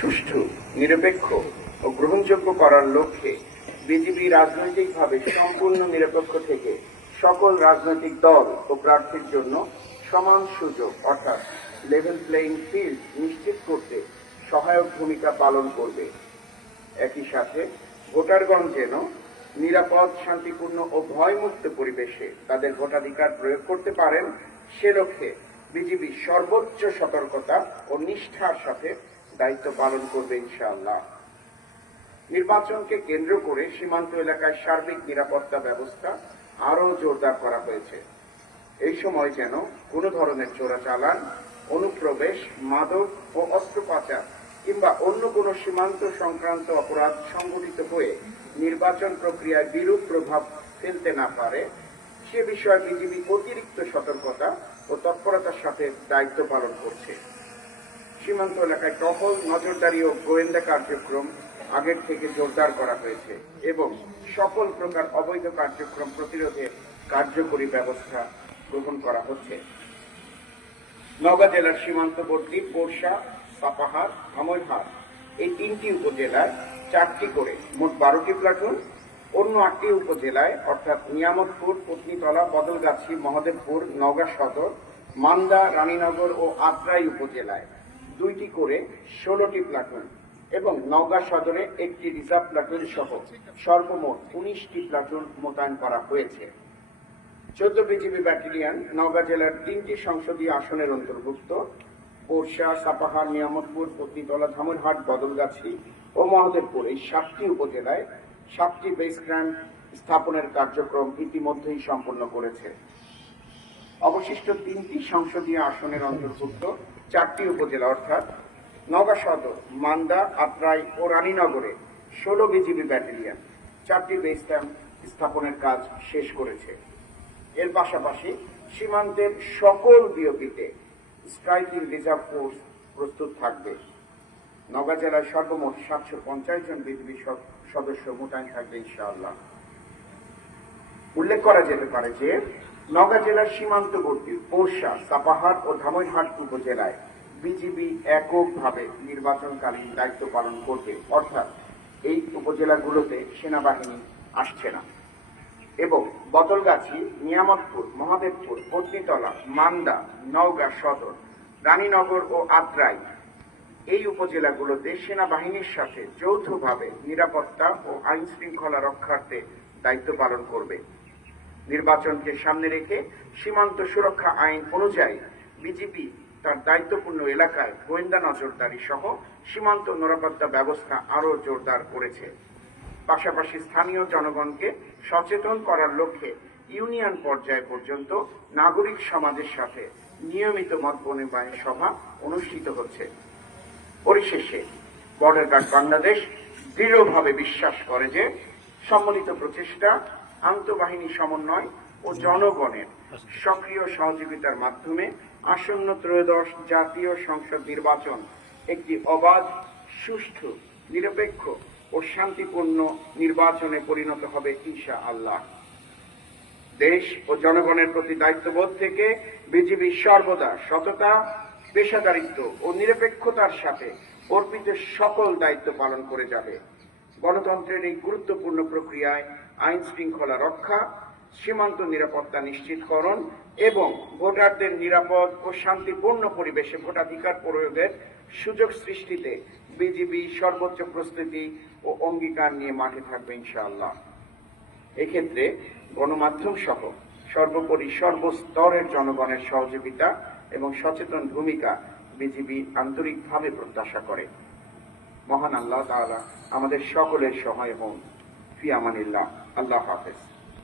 সুষ্ঠু, নিরপেক্ষ ও গ্রহণযোগ্য করার লক্ষ্যে বিজিবি রাজনৈতিকভাবে সম্পূর্ণ নিরপেক্ষ থেকে সকল রাজনৈতিক দল ও প্রার্থীর জন্য সমান সুযোগ অর্থাৎ লেভেল প্লেইং ফিল্ড নিশ্চিত করতে সহায়ক ভূমিকা পালন করবে। একই সাথে ভোটারগণ যেন নিরাপদ, শান্তিপূর্ণ ও ভয়মুক্ত পরিবেশে তাদের ভোটাধিকার প্রয়োগ করতে পারেন সে লক্ষ্যে বিজিবি সর্বোচ্চ সতর্কতা ও নিষ্ঠার সাথে দায়িত্ব পালন করবে ইনশাআল্লাহ। নির্বাচনকে কেন্দ্র করে সীমান্ত এলাকায় সার্বিক নিরাপত্তা ব্যবস্থা আরও জোরদার করা হয়েছে। এই সময় যেন কোনো ধরনের চোরাচালান, অনুপ্রবেশ, মাদক ও অস্ত্র পাচার কিংবা অন্য কোনো সীমান্ত সংক্রান্ত অপরাধ সংঘটিত হয়ে নির্বাচন প্রক্রিয়ায় বিরূপ প্রভাব ফেলতে না পারে সে বিষয়ে বিজিবি অতিরিক্ত সতর্কতা ও তৎপরতার সাথে দায়িত্ব পালন করছে। সীমান্ত এলাকায় টহল, নজরদারি ও গোয়েন্দা কার্যক্রম আগের থেকে জোরদার করা হয়েছে এবং সকল প্রকার অবৈধ কার্যক্রম প্রতিরোধে কার্যকরী ব্যবস্থা গ্রহণ করা হচ্ছে। নওগাঁ জেলার সীমান্তবর্তী পোরশা, সাপাহার, ধামইরহাট এই 3টি উপজেলায় 4টি করে মোট 12টি প্লাটুন, অন্য 8টি উপজেলায় অর্থাৎ নিয়ামতপুর, পত্নীতলা, বদলগাছি, মহাদেবপুর, নওগাঁ সদর, মান্দা, রানীনগর ও আত্রাই উপজেলায় 2টি করে 16টি প্লাটুন এবং নওগাঁ সদরে 1টি রিজার্ভ প্লাটুন সহ সর্বমোট 19টি প্লাটুন মোতায়েন করা হয়েছে। 14 বিজিবি ব্যাটালিয়ন নওগাঁ জেলার 3টি সংসদীয় আসনের অন্তর্ভুক্ত পোরশা, সাপাহার, নিয়ামতপুর, পত্নীতলা, ধামইরহাট, বদলগাছি ও মহাদেবপুর এই 7টি উপজেলায় 7টি বেস ক্যাম্প স্থাপনের কার্যক্রম ইতিমধ্যেই সম্পন্ন করেছে। অবশিষ্ট 3টি সংসদীয় আসনের অন্তর্ভুক্ত 4টি উপজেলা অর্থাৎ নওগাঁ সদর, মান্দা, আত্রাই ও রানীনগরে 16 বিজিবি ব্যাটালিয়ন 4টি বেস ক্যাম্প স্থাপনের কাজ শেষ করেছে। এর পাশাপাশি সীমান্তের সকল বিওপিতে স্ট্রাইকিং রিজার্ভ ফোর্স প্রস্তুত থাকবে। নওগাঁ জেলায় সর্বমোট 750 জন বিজিবি সদস্য মোতায়েন থাকবে ইনশাআল্লাহ। উল্লেখ করা যেতে পারে যে নওগাঁ জেলার সীমান্তবর্তী পোরশা, সাপাহার ও ধামইরহাট উপজেলায় বিজিবি এককভাবে নির্বাচনকালীন দায়িত্ব পালন করবে, অর্থাৎ এই উপজেলাগুলোতে সেনাবাহিনী আসছে না। এবং বদলগাছি, নিয়ামতপুর, মহাদেবপুর, পত্নীতলা, মান্দা, নওগাঁ সদর, রানীনগর ও আত্রাই এই উপজেলাগুলোতে সেনাবাহিনীর সাথে যৌথভাবে নিরাপত্তা ও আইন শৃঙ্খলা রক্ষার্থে দায়িত্ব পালন করবে। নির্বাচনকে সামনে রেখে সীমান্ত সুরক্ষা আইন অনুযায়ী বিজিবি তার দায়িত্বপূর্ণ এলাকায় গোয়েন্দা নজরদারি সহ সীমান্ত নিরাপত্তা ব্যবস্থা আরও জোরদার করেছে। পাশাপাশি স্থানীয় জনগণকে সচেতন করার লক্ষ্যে ইউনিয়ন পর্যায় পর্যন্ত নাগরিক সমাজের সাথে নিয়মিত মত বিনিময় সভা অনুষ্ঠিত হচ্ছে। পরিশেষে বর্ডার গার্ড বাংলাদেশ দৃঢ়ভাবে বিশ্বাস করে যে সম্মিলিত প্রচেষ্টা, আন্তঃবাহিনী সমন্বয় ও জনগণের সক্রিয় সহযোগিতার মাধ্যমে আসন্ন ত্রয়োদশ জাতীয় সংসদ নির্বাচন একটি অবাধ, সুষ্ঠু, নিরপেক্ষ ও শান্তিপূর্ণ নির্বাচনে পরিণত হবে ইনশাআল্লাহ। দেশ ও জনগণের প্রতি দায়িত্ববোধ থেকে বিজিবি সর্বদা সততা, পেশাদারিত্ব ও নিরপেক্ষতার সাথে অর্পিত সকল দায়িত্ব পালন করে যাবে। গণতন্ত্রের এই গুরুত্বপূর্ণ প্রক্রিয়ায় আইন শৃঙ্খলা রক্ষা, সীমান্ত নিরাপত্তা নিশ্চিতকরণ এবং ভোটারদের নিরাপদ ও শান্তিপূর্ণ পরিবেশে ভোটাধিকার প্রয়োগের সুযোগ সৃষ্টিতে বিজিবি সর্বোচ্চ প্রস্তুতি ও অঙ্গীকার নিয়ে মাঠে থাকবে ইনশাআল্লাহ। এক্ষেত্রে গণমাধ্যম সহ সর্বোপরি সর্বস্তরের জনগণের সহযোগিতা এবং সচেতন ভূমিকা বিজিবি আন্তরিকভাবে প্রত্যাশা করে। মহান আল্লাহ তাআলা আমাদের সকলের সহায় হন। ফি আমানিল্লাহ। আল্লাহ হাফেজ।